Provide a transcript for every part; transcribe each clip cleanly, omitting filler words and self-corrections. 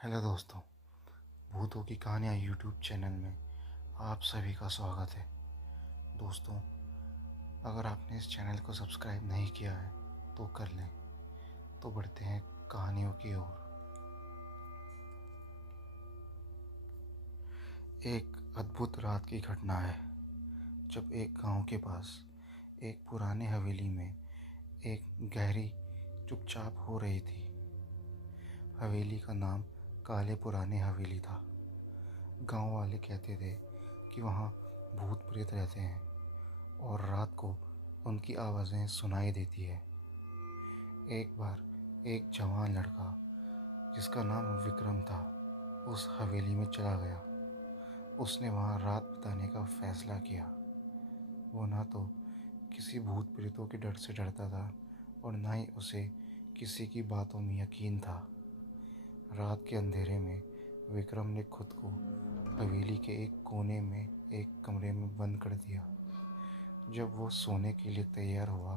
Hello दोस्तों, भूतों की कहानियाँ यूट्यूब चैनल में आप सभी का स्वागत है। दोस्तों, अगर आपने इस चैनल को सब्सक्राइब नहीं किया है तो कर लें। तो बढ़ते हैं कहानियों की ओर। एक अद्भुत रात की घटना है जब एक गांव के पास एक पुरानी हवेली में एक गहरी चुपचाप हो रही थी। हवेली का नाम काले पुराने हवेली था। गांव वाले कहते थे कि वहाँ भूत प्रेत रहते हैं और रात को उनकी आवाज़ें सुनाई देती है। एक बार एक जवान लड़का जिसका नाम विक्रम था उस हवेली में चला गया। उसने वहाँ रात बिताने का फैसला किया। वो ना तो किसी भूत प्रेतों के डर से डरता था और ना ही उसे किसी की बातों में यकीन था। रात के अंधेरे में विक्रम ने खुद को हवेली के एक कोने में एक कमरे में बंद कर दिया। जब वो सोने के लिए तैयार हुआ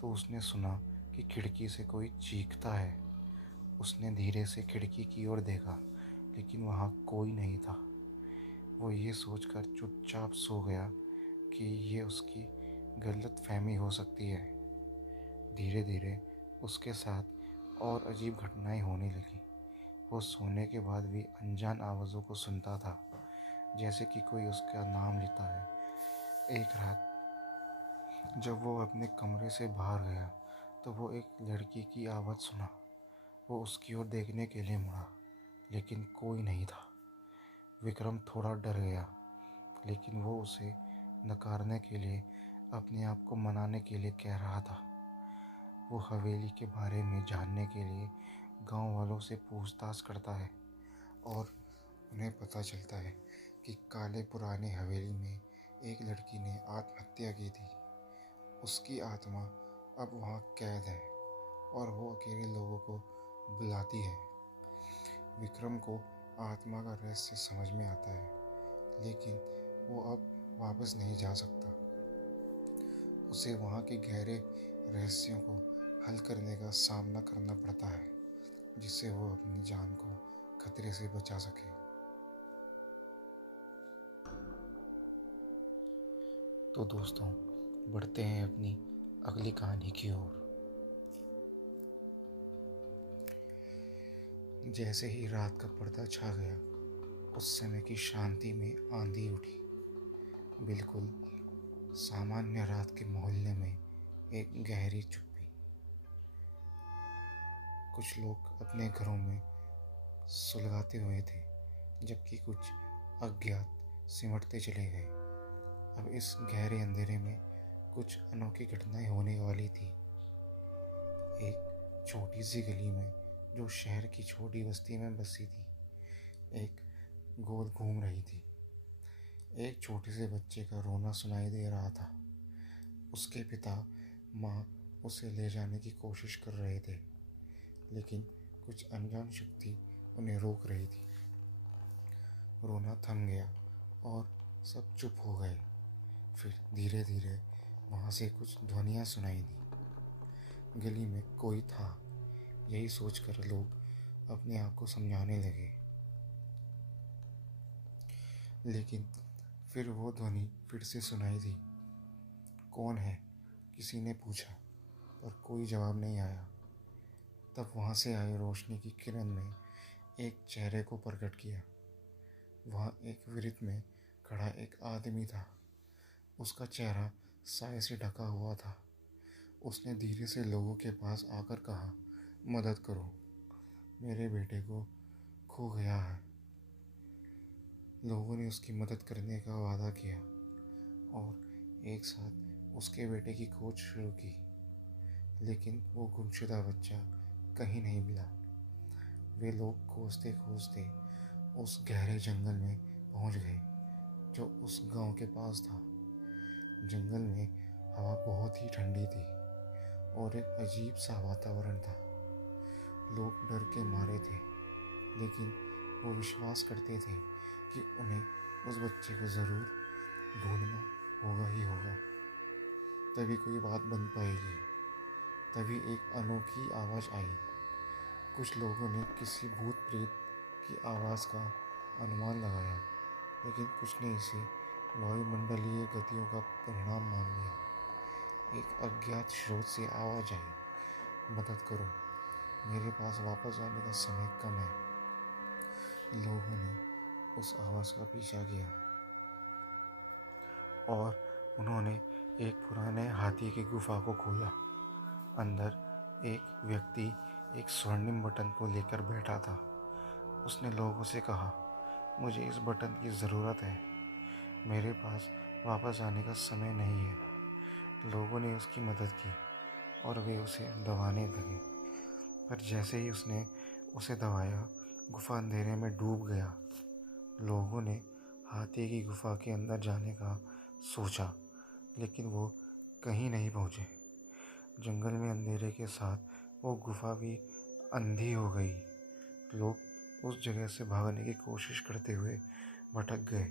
तो उसने सुना कि खिड़की से कोई चीखता है। उसने धीरे से खिड़की की ओर देखा, लेकिन वहाँ कोई नहीं था। वो ये सोचकर चुपचाप सो गया कि ये उसकी गलत फहमी हो सकती है। धीरे धीरे उसके साथ और अजीब घटनाएं होने लगी। वो सोने के बाद भी अनजान आवाज़ों को सुनता था, जैसे कि कोई उसका नाम लेता है। एक रात जब वो अपने कमरे से बाहर गया तो वो एक लड़की की आवाज़ सुना। वो उसकी ओर देखने के लिए मुड़ा, लेकिन कोई नहीं था। विक्रम थोड़ा डर गया, लेकिन वो उसे नकारने के लिए, अपने आप को मनाने के लिए कह रहा था। वो हवेली के बारे में जानने के लिए गांव वालों से पूछताछ करता है और उन्हें पता चलता है कि काले पुराने हवेली में एक लड़की ने आत्महत्या की थी। उसकी आत्मा अब वहाँ कैद है और वो अकेले लोगों को बुलाती है। विक्रम को आत्मा का रहस्य समझ में आता है, लेकिन वो अब वापस नहीं जा सकता। उसे वहाँ के गहरे रहस्यों को हल करने का सामना करना पड़ता है, जिससे वो अपनी जान को खतरे से बचा सके। तो दोस्तों, बढ़ते हैं अपनी अगली कहानी की ओर। जैसे ही रात का पर्दा छा गया, उस समय की शांति में आंधी उठी। बिल्कुल सामान्य रात के मोहल्ले में एक गहरी चुप्पी। कुछ लोग अपने घरों में सुलगाते हुए थे, जबकि कुछ अज्ञात सिमटते चले गए। अब इस गहरे अंधेरे में कुछ अनोखी घटनाएं होने वाली थी। एक छोटी सी गली में, जो शहर की छोटी बस्ती में बसी थी, एक गोद घूम रही थी। एक छोटे से बच्चे का रोना सुनाई दे रहा था। उसके पिता माँ उसे ले जाने की कोशिश कर रहे थे, लेकिन कुछ अनजान शक्ति उन्हें रोक रही थी। रोना थम गया और सब चुप हो गए। फिर धीरे धीरे वहाँ से कुछ ध्वनियाँ सुनाई दी। गली में कोई था, यही सोचकर लोग अपने आप को समझाने लगे। लेकिन फिर वो ध्वनि फिर से सुनाई दी। कौन है? किसी ने पूछा, पर कोई जवाब नहीं आया। तब वहाँ से आई रोशनी की किरण ने एक चेहरे को प्रकट किया। वहाँ एक वृत्त में खड़ा एक आदमी था। उसका चेहरा साए से ढका हुआ था। उसने धीरे से लोगों के पास आकर कहा, मदद करो, मेरे बेटे को खो गया है। लोगों ने उसकी मदद करने का वादा किया और एक साथ उसके बेटे की खोज शुरू की, लेकिन वो गुमशुदा बच्चा कहीं नहीं मिला। वे लोग खोजते खोजते उस गहरे जंगल में पहुंच गए, जो उस गांव के पास था। जंगल में हवा बहुत ही ठंडी थी और एक अजीब सा वातावरण था। लोग डर के मारे थे, लेकिन वो विश्वास करते थे कि उन्हें उस बच्चे को ज़रूर ढूंढना होगा ही होगा। तभी कोई बात बन पाएगी। तभी एक अनोखी आवाज़ आई। कुछ लोगों ने किसी भूत प्रेत की आवाज़ का अनुमान लगाया, लेकिन कुछ ने इसे वायुमंडलीय गतियों का परिणाम मान लिया। एक अज्ञात स्रोत से आवाज़ आई, मदद करो, मेरे पास वापस आने का समय कम है। लोगों ने उस आवाज़ का पीछा किया और उन्होंने एक पुराने हाथी की गुफा को खोला। अंदर एक व्यक्ति एक स्वर्णिम बटन को लेकर बैठा था। उसने लोगों से कहा, मुझे इस बटन की ज़रूरत है, मेरे पास वापस आने का समय नहीं है। लोगों ने उसकी मदद की और वे उसे दबाने लगे, पर जैसे ही उसने उसे दबाया, गुफा अंधेरे में डूब गया। लोगों ने हाथी की गुफा के अंदर जाने का सोचा, लेकिन वो कहीं नहीं पहुँचे। जंगल में अंधेरे के साथ वो गुफा भी अंधी हो गई। लोग उस जगह से भागने की कोशिश करते हुए भटक गए,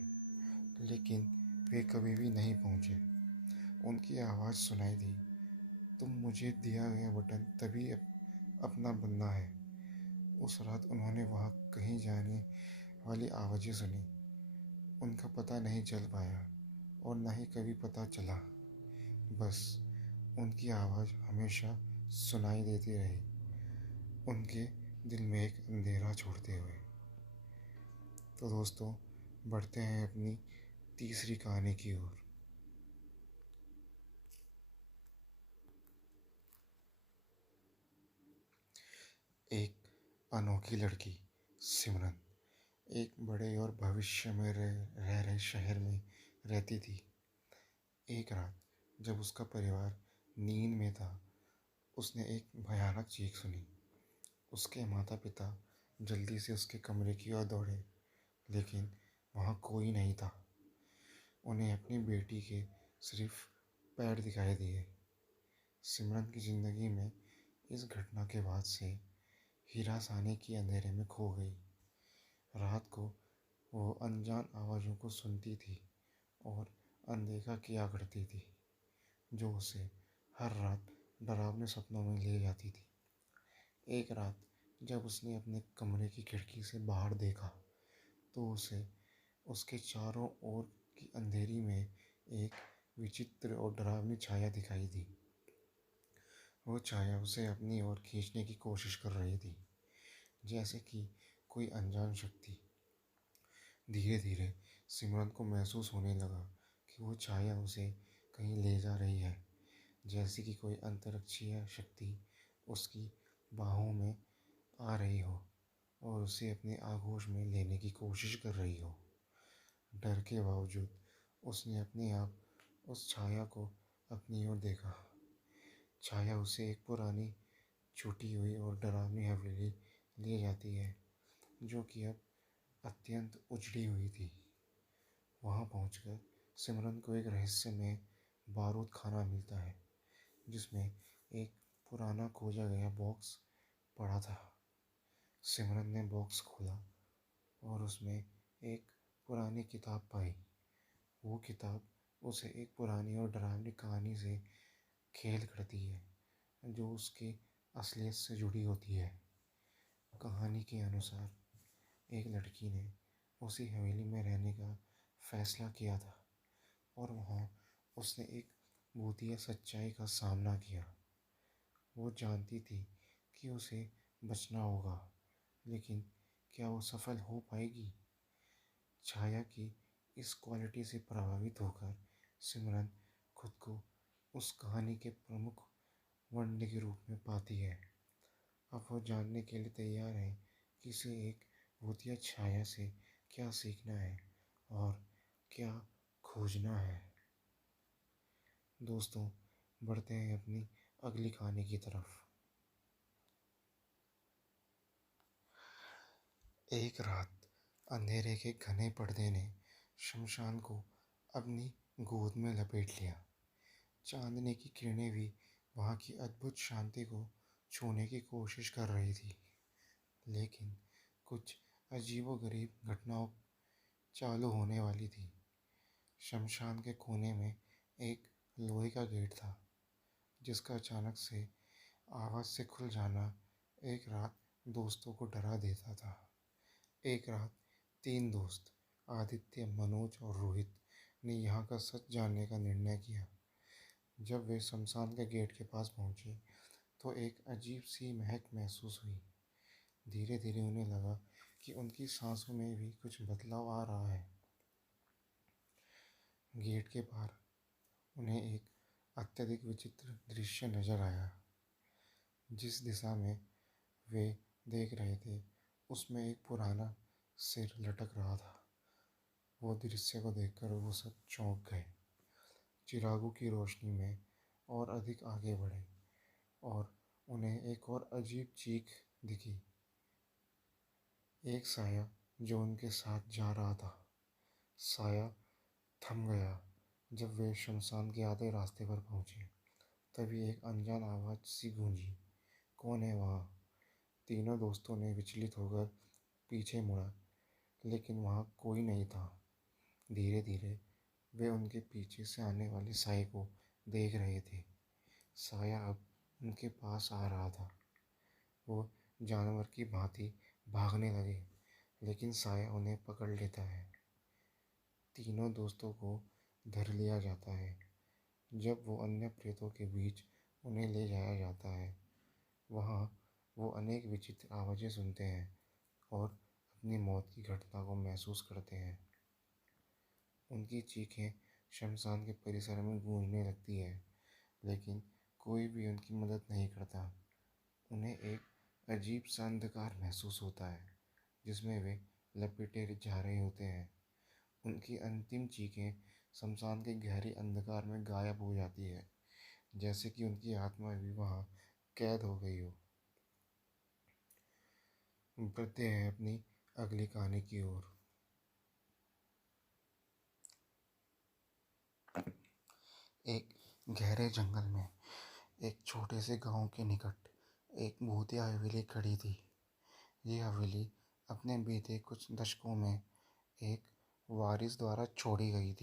लेकिन वे कभी भी नहीं पहुँचे। उनकी आवाज़ सुनाई दी, तुम मुझे दिया गया बटन तभी अपना बनना है। उस रात उन्होंने वहाँ कहीं जाने वाली आवाज़ें सुनी। उनका पता नहीं चल पाया और ना ही कभी पता चला। बस उनकी आवाज़ हमेशा सुनाई देती रही, उनके दिल में एक अंधेरा छोड़ते हुए। तो दोस्तों, बढ़ते हैं अपनी तीसरी कहानी की ओर। एक अनोखी लड़की सिमरन एक बड़े और भविष्य में रह रहे शहर में रहती थी। एक रात जब उसका परिवार नींद में था, उसने एक भयानक चीख सुनी। उसके माता पिता जल्दी से उसके कमरे की ओर दौड़े, लेकिन वहाँ कोई नहीं था। उन्हें अपनी बेटी के सिर्फ पैर दिखाई दिए। सिमरन की ज़िंदगी में इस घटना के बाद से हिरासानी की अंधेरे में खो गई। रात को वो अनजान आवाज़ों को सुनती थी और अनदेखा किया करती थी, जो उसे हर रात डरावने सपनों में ले जाती थी। एक रात जब उसने अपने कमरे की खिड़की से बाहर देखा, तो उसे उसके चारों ओर की अंधेरी में एक विचित्र और डरावनी छाया दिखाई दी। वो छाया उसे अपनी ओर खींचने की कोशिश कर रही थी, जैसे कि कोई अनजान शक्ति। धीरे धीरे सिमरन को महसूस होने लगा कि वो छाया उसे कहीं ले जा रही है, जैसे कि कोई अंतरिक्षीय शक्ति उसकी बाहों में आ रही हो और उसे अपने आगोश में लेने की कोशिश कर रही हो। डर के बावजूद उसने अपने आप उस छाया को अपनी ओर देखा। छाया उसे एक पुरानी छूटी हुई और डरावनी हवेली ले जाती है, जो कि अब अत्यंत उजड़ी हुई थी। वहाँ पहुंचकर सिमरन को एक रहस्यमय बारूद खाना मिलता है, जिसमें एक पुराना खोजा गया बॉक्स पड़ा था। सिमरन ने बॉक्स खोला और उसमें एक पुरानी किताब पाई। वो किताब उसे एक पुरानी और डरावनी कहानी से खेल करती है, जो उसकी असलियत से जुड़ी होती है। कहानी के अनुसार एक लड़की ने उसी हवेली में रहने का फैसला किया था और वहाँ उसने एक भूतिया सच्चाई का सामना किया। वो जानती थी कि उसे बचना होगा, लेकिन क्या वो सफल हो पाएगी? छाया की इस क्वालिटी से प्रभावित होकर सिमरन खुद को उस कहानी के प्रमुख वनडे के रूप में पाती है। अब वो जानने के लिए तैयार है कि इसे एक भूतिया छाया से क्या सीखना है और क्या खोजना है। दोस्तों, बढ़ते हैं अपनी अगली कहानी की तरफ। एक रात अंधेरे के घने पर्दे ने शमशान को अपनी गोद में लपेट लिया। चांदनी की किरणें भी वहाँ की अद्भुत शांति को छूने की कोशिश कर रही थी, लेकिन कुछ अजीबोगरीब घटनाओं चालू होने वाली थी। शमशान के कोने में एक लोहे का गेट था, जिसका अचानक से आवाज़ से खुल जाना एक रात दोस्तों को डरा देता था। एक रात तीन दोस्त आदित्य, मनोज और रोहित ने यहाँ का सच जानने का निर्णय किया। जब वे शमशान के गेट के पास पहुँचे तो एक अजीब सी महक महसूस हुई। धीरे धीरे उन्हें लगा कि उनकी सांसों में भी कुछ बदलाव आ रहा है। गेट के बाहर उन्हें एक अत्यधिक विचित्र दृश्य नजर आया। जिस दिशा में वे देख रहे थे उसमें एक पुराना सिर लटक रहा था। वो दृश्य को देखकर वो सब चौंक गए। चिरागों की रोशनी में और अधिक आगे बढ़े और उन्हें एक और अजीब चीख दिखी। एक साया जो उनके साथ जा रहा था। साया थम गया जब वे शमशान के आधे रास्ते पर पहुंचे। तभी एक अनजान आवाज़ सी गूंजी, कौन है वहाँ? तीनों दोस्तों ने विचलित होकर पीछे मुड़ा, लेकिन वहाँ कोई नहीं था। धीरे धीरे वे उनके पीछे से आने वाले साए को देख रहे थे। साया अब उनके पास आ रहा था। वो जानवर की भांति भागने लगे, लेकिन साया उन्हें पकड़ लेता है। तीनों दोस्तों को धर लिया जाता है। जब वो अन्य प्रेतों के बीच उन्हें ले जाया जाता है, वहाँ वो अनेक विचित्र आवाज़ें सुनते हैं और अपनी मौत की घटना को महसूस करते हैं। उनकी चीखें शमशान के परिसर में गूंजने लगती है, लेकिन कोई भी उनकी मदद नहीं करता। उन्हें एक अजीब सा अंधकार महसूस होता है जिसमें वे लपेटे जा रहे होते हैं। उनकी अंतिम चीखें शमशान के गहरे अंधकार में गायब हो जाती है, जैसे कि उनकी आत्मा भी वहाँ कैद हो गई हो। बढ़ते हैं अपनी अगली कहानी की ओर। एक गहरे जंगल में एक छोटे से गांव के निकट एक भूतिया हवेली खड़ी थी। ये हवेली अपने बीते कुछ दशकों में एक वारिस द्वारा छोड़ी गई थी।